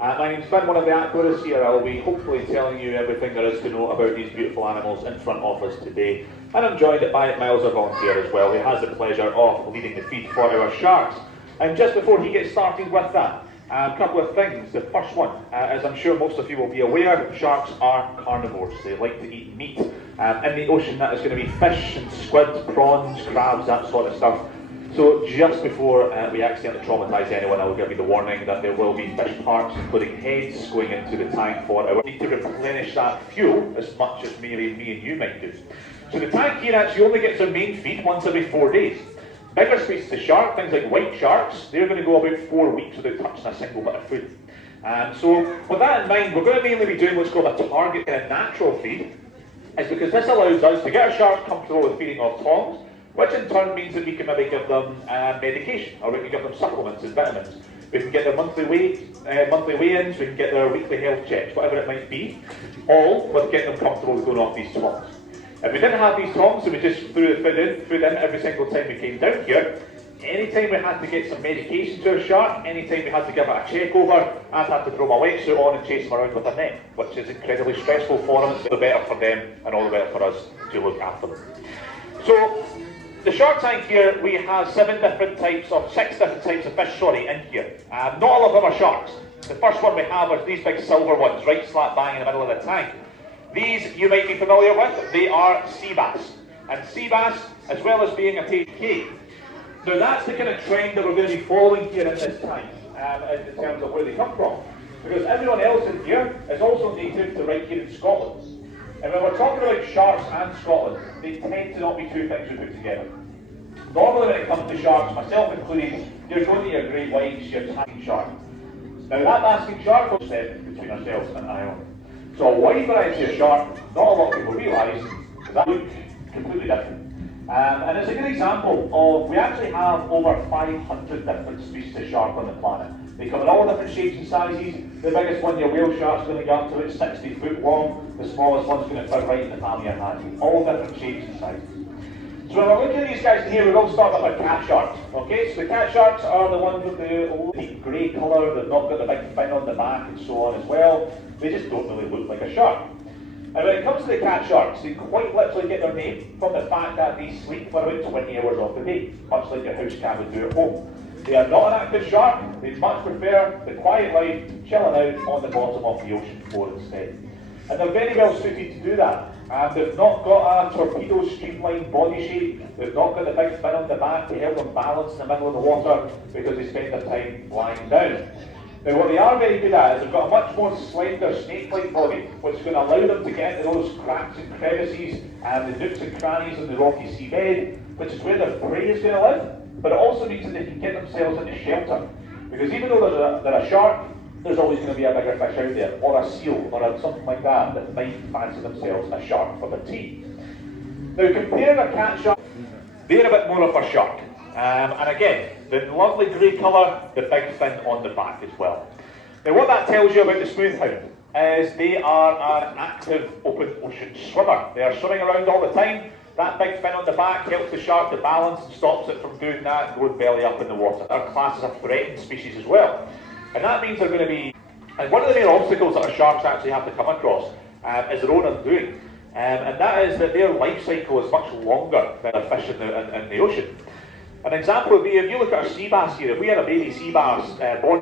My name's Finn, one of the aquarists here. I'll be hopefully telling you everything there is to know about these beautiful animals in front of us today. And I'm joined by Miles, our volunteer as well, who has the pleasure of leading the feed for our sharks. And just before he gets started with that, a couple of things. The first one, as I'm sure most of you will be aware, sharks are carnivores. They like to eat meat. In the ocean, that is going to be fish and squid, prawns, crabs, that sort of stuff. So just before we accidentally traumatise anyone, I will give you the warning that there will be fish parts, including heads, going into the tank for our need to replenish that fuel as much as maybe me and you might do. So the tank here actually only gets their main feed once every 4 days. Bigger species of shark, things like white sharks, they're going to go about 4 weeks without touching a single bit of food. So with that in mind, we're going to mainly be doing what's called a target and a natural feed. It's because this allows us to get our sharks comfortable with feeding off tongs, which in turn means that we can maybe give them medication, or we can give them supplements and vitamins. We can get their monthly weigh-ins, we can get their weekly health checks, whatever it might be, all with getting them comfortable with going off these tongs. If we didn't have these tongs and we just threw the food in every single time we came down here, anytime we had to get some medication to a shark, anytime we had to give it a check over, I'd have to throw my wetsuit on and chase them around with a net, which is incredibly stressful for them. It's all the better for them and all the better for us to look after them. So, the shark tank here, we have 6 different types of fish, in here. Not all of them are sharks. The first one we have are these big silver ones, right slap bang in the middle of the tank. These you might be familiar with, they are sea bass. And sea bass, as well as being a cake. Now that's the kind of trend that we're going to be following here in this tank, in terms of where they come from. Because everyone else in here is also native to right here in Scotland. And when we're talking about sharks and Scotland, they tend to not be two things we put together. Normally when it comes to sharks, myself included, you're going to your great whites, your basking shark. Now that basking shark was set between ourselves and Ireland. So a wide variety of shark, not a lot of people realise, that look completely different. And it's a good example of, we actually have over 500 different species of shark on the planet. They come in all different shapes and sizes. The biggest one, your whale shark's going to get up to about 60 foot long. The smallest one's going to fit right in the palm of your hand. All different shapes and sizes. So when we're looking at these guys in here, we're going to start with our cat sharks. Okay, so the cat sharks are the ones with the deep grey colour. They've not got the big fin on the back and so on as well. They just don't really look like a shark. And when it comes to the cat sharks, they quite literally get their name from the fact that they sleep for about 20 hours of the day, much like your house cat would do at home. They are not an active shark. They much prefer the quiet life, chilling out on the bottom of the ocean floor instead. And they're very well suited to do that. They've not got a torpedo streamlined body shape. They've not got the big fin on the back to help them balance in the middle of the water because they spend their time lying down. Now what they are very good at is they've got a much more slender snake-like body, which is going to allow them to get into those cracks and crevices and the nooks and crannies in the rocky seabed, which is where their prey is going to live. But it also means that they can get themselves into shelter. Because even though they're a shark, there's always going to be a bigger fish out there, or a seal, or something like that, that might fancy themselves a shark for their tea. Now compare a cat shark, they're a bit more of a shark. And again, the lovely grey colour, the big fin on the back as well. Now what that tells you about the smoothhound is they are an active open ocean swimmer. They are swimming around all the time. That big fin on the back helps the shark to balance and stops it from doing that and going belly up in the water. They're classed as a threatened species as well. And that means they're going to be, and one of the main obstacles that our sharks actually have to come across is their own undoing. And that is that their life cycle is much longer than a fish in the ocean. An example would be, if you look at our sea bass here, if we had a baby sea bass born